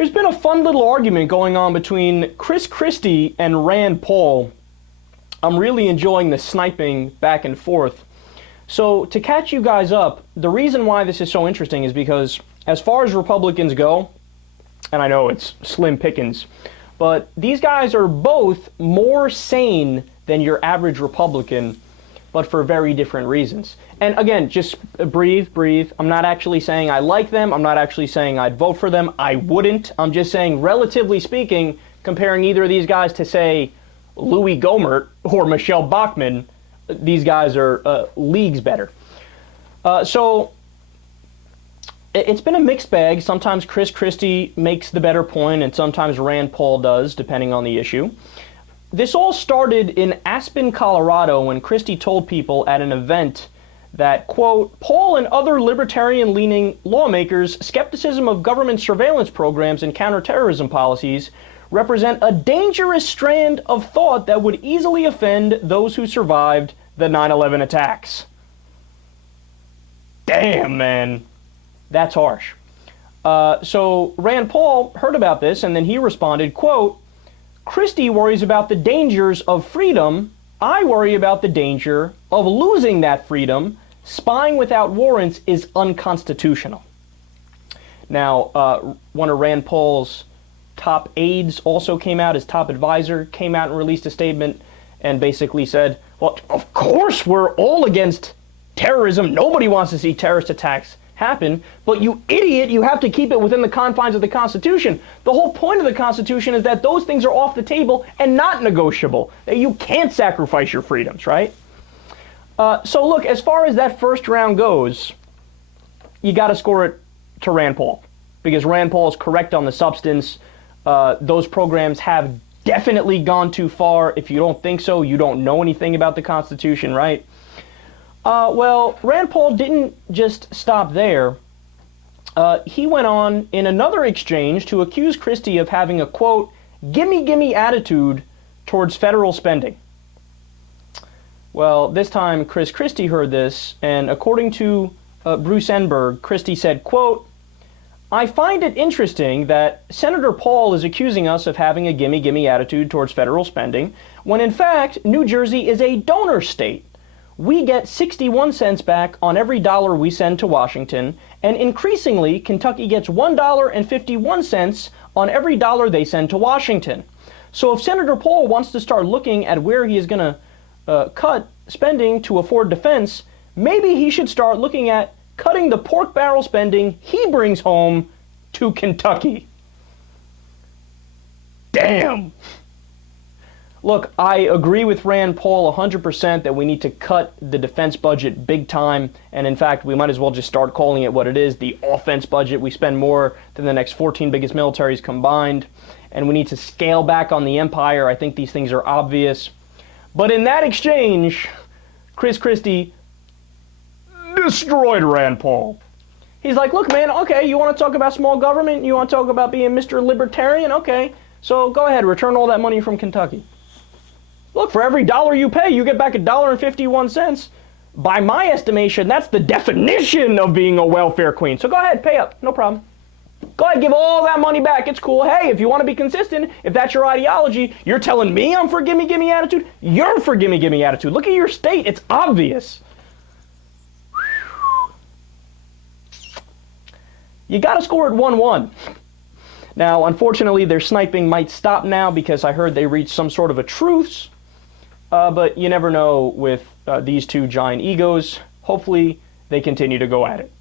There's been a fun little argument going on between Christie and Rand Paul. I'm really enjoying the sniping back and forth. So to catch you guys up, the reason why this is so interesting is because as far as Republicans go, and I know it's slim pickings, but these guys are both more sane than your average Republican, but for very different reasons. And again, just breathe. I'm not actually saying I like them. I'm not actually saying I'd vote for them. I wouldn't. I'm just saying, relatively speaking, comparing either of these guys to, say, Louis Gohmert or Michelle Bachmann, these guys are leagues better. So it's been a mixed bag. Sometimes Christie makes the better point, and sometimes Rand Paul does, depending on the issue. This all started in Aspen, Colorado, when Christie told people at an event that, quote, Paul and other libertarian-leaning lawmakers' skepticism of government surveillance programs and counterterrorism policies represent a dangerous strand of thought that would easily offend those who survived the 9/11 attacks. Damn, man. That's harsh. So Rand Paul heard about this, and then he responded, quote, Christie worries about the dangers of freedom. I worry about the danger of losing that freedom. Spying without warrants is unconstitutional. Now, one of Rand Paul's top aides also came out, his top advisor came out and released a statement and basically said, well, of course we're all against terrorism. Nobody wants to see terrorist attacks happen, but you idiot, you have to keep it within the confines of the Constitution. The whole point of the Constitution is that those things are off the table and not negotiable, that you can't sacrifice your freedoms, right? So look, as far as that first round goes, you got to score it to Rand Paul, because Rand Paul is correct on the substance. Those programs have definitely gone too far. If you don't think so, you don't know anything about the Constitution, right? Well, Rand Paul didn't just stop there. He went on in another exchange to accuse Christie of having a, quote, gimme attitude towards federal spending. Well, this time Christie heard this, and according to Bruce Enberg, Christie said, quote, I find it interesting that Senator Paul is accusing us of having a gimme attitude towards federal spending, when in fact, New Jersey is a donor state. We get 61 cents back on every dollar we send to Washington, and increasingly, Kentucky gets $1.51 on every dollar they send to Washington. So if Senator Paul wants to start looking at where he is going to cut spending to afford defense, maybe he should start looking at cutting the pork barrel spending he brings home to Kentucky. Damn. Look, I agree with Rand Paul 100% that we need to cut the defense budget big time, and in fact, we might as well just start calling it what it is, the offense budget. We spend more than the next 14 biggest militaries combined, and we need to scale back on the empire. I think these things are obvious. But in that exchange, Christie destroyed Rand Paul. He's like, look, man, okay, you want to talk about small government? You want to talk about being Mr. Libertarian? Okay, so go ahead, return all that money from Kentucky. Look, for every dollar you pay, you get back $1.51. By my estimation, that's the definition of being a welfare queen. So go ahead, pay up, no problem. Go ahead, give all that money back, it's cool. Hey, if you want to be consistent, if that's your ideology, you're telling me I'm for gimme attitude? You're for gimme attitude. Look at your state, it's obvious. You got to score at 1-1. Now, unfortunately, their sniping might stop now because I heard they reached some sort of a truce. But you never know with these two giant egos. Hopefully, they continue to go at it.